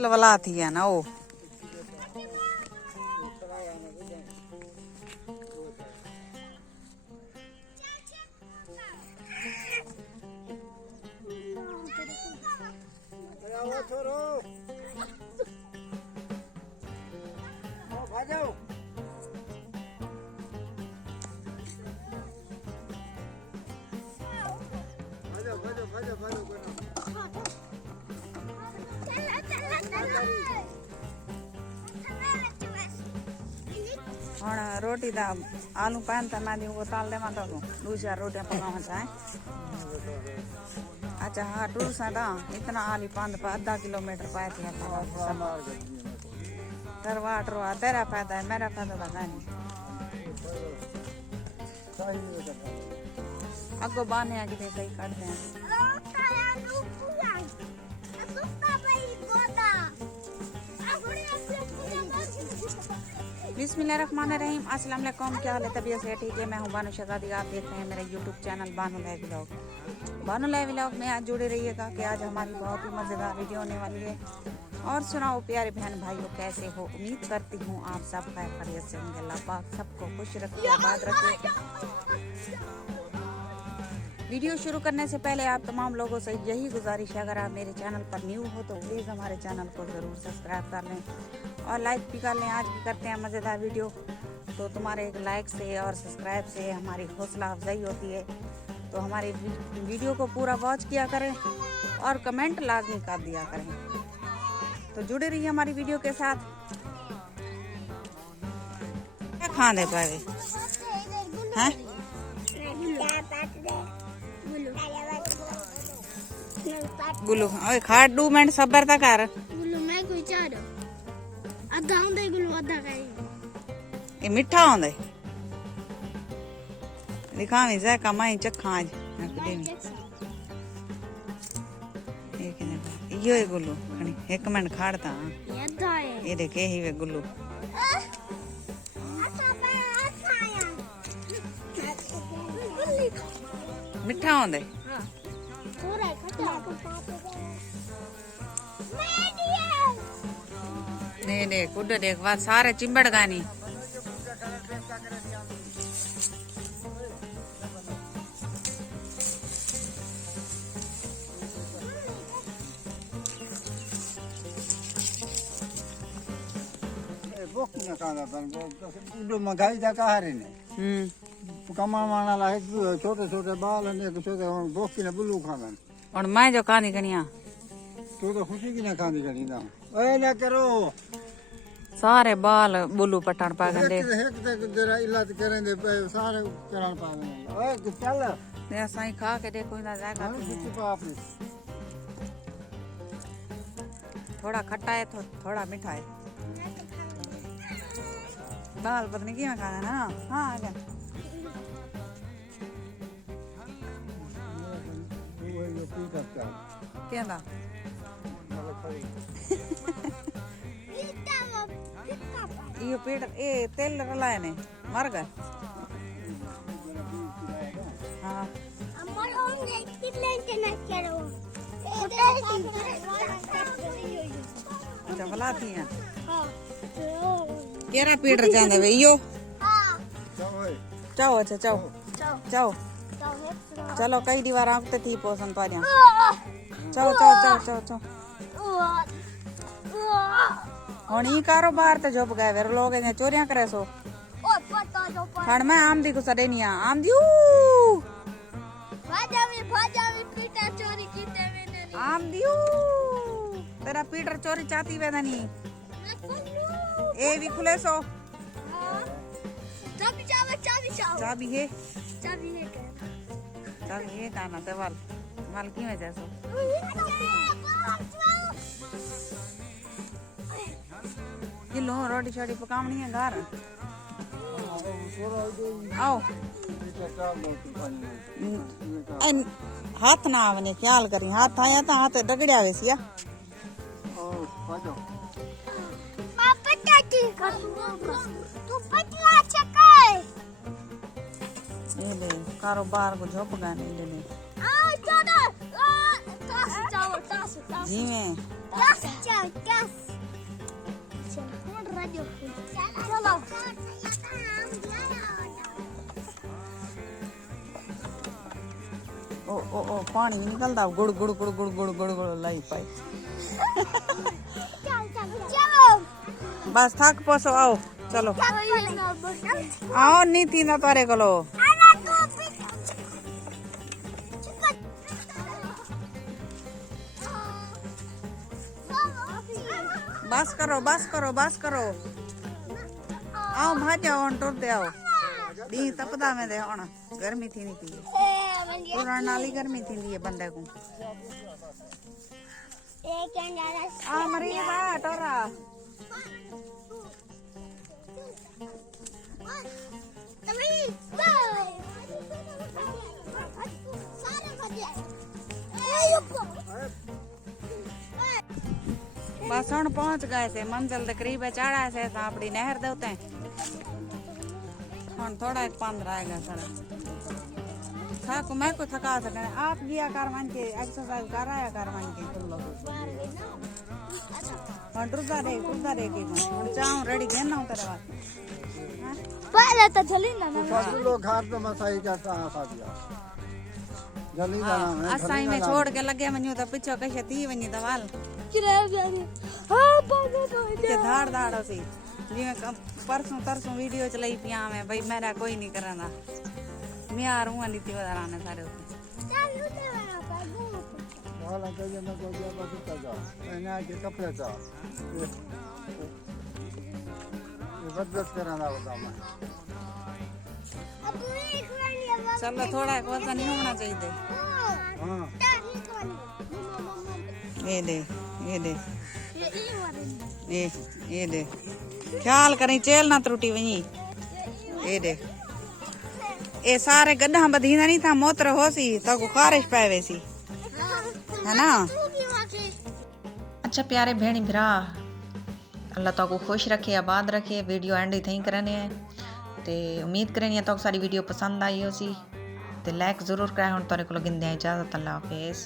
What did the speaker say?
तेल वाला थी है ना वो। हाँ रोटी था आलू पान था ना दी वो ताल दे माता को दूसरा रोटियां पकाना चाहे। अच्छा हाँ टूर सा था इतना आली पान पर आधा किलोमीटर पाए थे तरवाट रो तेरा फायदा है मेरा फायदा था नहीं अगो बाने आगे थे सही कर दे बिस्मिल्लाहिर्रहमानिर्रहीम अस्सलाम वालेकुम। क्या हाल है? तबीयत से ठीक है? मैं हूं बानो शहजादी। आप देख रहे हैं मेरा YouTube channel Bano live vlog. Bano live vlog में आज जुड़े रहिएगा कि आज हमारी बहुत ही मज़ेदार वीडियो होने वाली है। और सुनाओ प्यारे बहन भाइयों कैसे हो? उम्मीद करती हूँ आप सब खैर खैरियत से होंगे। अल्लाह पाक सबको खुश रखे आबाद रखे। वीडियो शुरू करने से पहले आप तमाम लोगों से यही गुजारिश है, अगर आप मेरे चैनल पर न्यू हो तो प्लीज़ हमारे चैनल को ज़रूर सब्सक्राइब कर लें और लाइक भी कर लें। आज भी करते हैं मज़ेदार वीडियो, तो तुम्हारे एक लाइक से और सब्सक्राइब से हमारी हौसला अफजाई होती है। तो हमारी वीडियो को पूरा वॉच किया करें और कमेंट लाजमी कर दिया करें। तो जुड़े रहिए हमारी वीडियो के साथ। क्या खाने पाए हैं? गुल्लू ओए खाट 2 मिनट सबर तक कर गुल्लू मैं कोई चार आधा होंदे गुल्लू आधा खाई ये मिठा होंदे दिखावी जा कमाई चखा आज यो है गुल्लू खणी 1 मिनट खाड़ता ये देखे ही वे गुल्लू मिठा होंदे नहीं नहीं कुड देख बात सारे चिंबड़ गानी महंगाई का कहारे ने कमा माना ला एक छोटे छोटे बाल ने एक छोटे बोक की ने बुल्लू खाना और मैं जो कहानी कनिया तो खुशी की ना खानी करी ना ओए ना करो सारे बाल बुल्लू पटान पा गंदे एक तक जरा इलाज करें दे सारे चरण पा गए ओए चल ये साईं खा के देखो ना जाएगा बाप थोड़ा खट्टा है तो थोड़ा मीठा है दाल पत्नी की खाना ना हाँ आ जा क्या ना ये पेट ए तेल रलाए ने मर गए हाँ अमर होंगे कितने जना करो चवला थी हैं हां केरा पेट जांदे वे यो हां चाओ अच्छा चाओ चाओ चलो कई दीवार आंकते थी पोसन पारिया चाओ चाओ चाओ चाओ चाओ होनी कारोबार ते जब गए वे लोग ने चोरियां करे सो ओ पता जो खड़ में आम दी को सडेनिया आम दियो भाजावी पीटा चोरी कीते मैंने आम दियो तेरा पीटर चोरी चाहती वेदनी ए भी खुले सो चाबी है चाबी है काना ते वाल माल की वजह से ये लो रोटी छोटी पकावनी है घर आओ हाथ ना आवने ख्याल करी हाथ आया तो हाथ डगड़िया वेसिया ये ले कारोबार को झोप गाने ले ले जी में चलो ओ पानी भी निकलता गुड़ गुड़ गुड़ गुड़ गुड़ गुड़ गुड़ लाई पाई चलो बस थक पोसो आओ चलो आओ नहीं थी ना तारे कोलो बस करो बस करो बस करो आओ भाज जाओ टुर दे आओ दी तपदा में दे हुन गर्मी थी नहीं थी पुराण नाली गर्मी थी है बंदे को आ मरी बा टोरा बस हुन पहुंच गए थे मंजिल के करीब चढ़ा से अपनी नहर देते हुन थोड़ा एक पंद रहेगा थक मैं को थका सके आप किया कर मन के एक्सरसाइज कराया कर मन के तुम लोग टुरदा रे के चाहूं रेडी घेना तेरे बात पहले तो चली ना सब लोग घर पे मसाई करता है सादिया जल्दी जाना है असाई में छोड़ के लगे मन्यू तो पीछे कैसे थी वनी दवाल हां पागल हो के धाड़ धाड़ सी जिਵੇਂ परसों तरसों वीडियो चलाई पिया में भाई मेरा कोई नहीं करना मैं आ रहा हूं नीति वदाराने सारे वाला चाहिए ना कोई दिया बस कर जा पहना के कपड़े था ये बदबस कराना होता मैं चलो थोड़ा एक वजन नहीं होना चाहिए हां ये दे ये दे ख्याल करी चेल ना त्रुटी वही ये दे ए सारे गड्ढा बधीना नहीं था मोत्र होसी तो को खारिश पावे सी है ना। अच्छा प्यारे भेणी भरा अल्लाह तो को खुश रखे आबाद रखे वीडियो एंड ही थी करने ते उम्मीद करनी तो सारी वीडियो पसंद आई हो सी ते लाइक जरूर कराए हुन तोरे को गिंदे इजाजत अल्लाह हाफिज।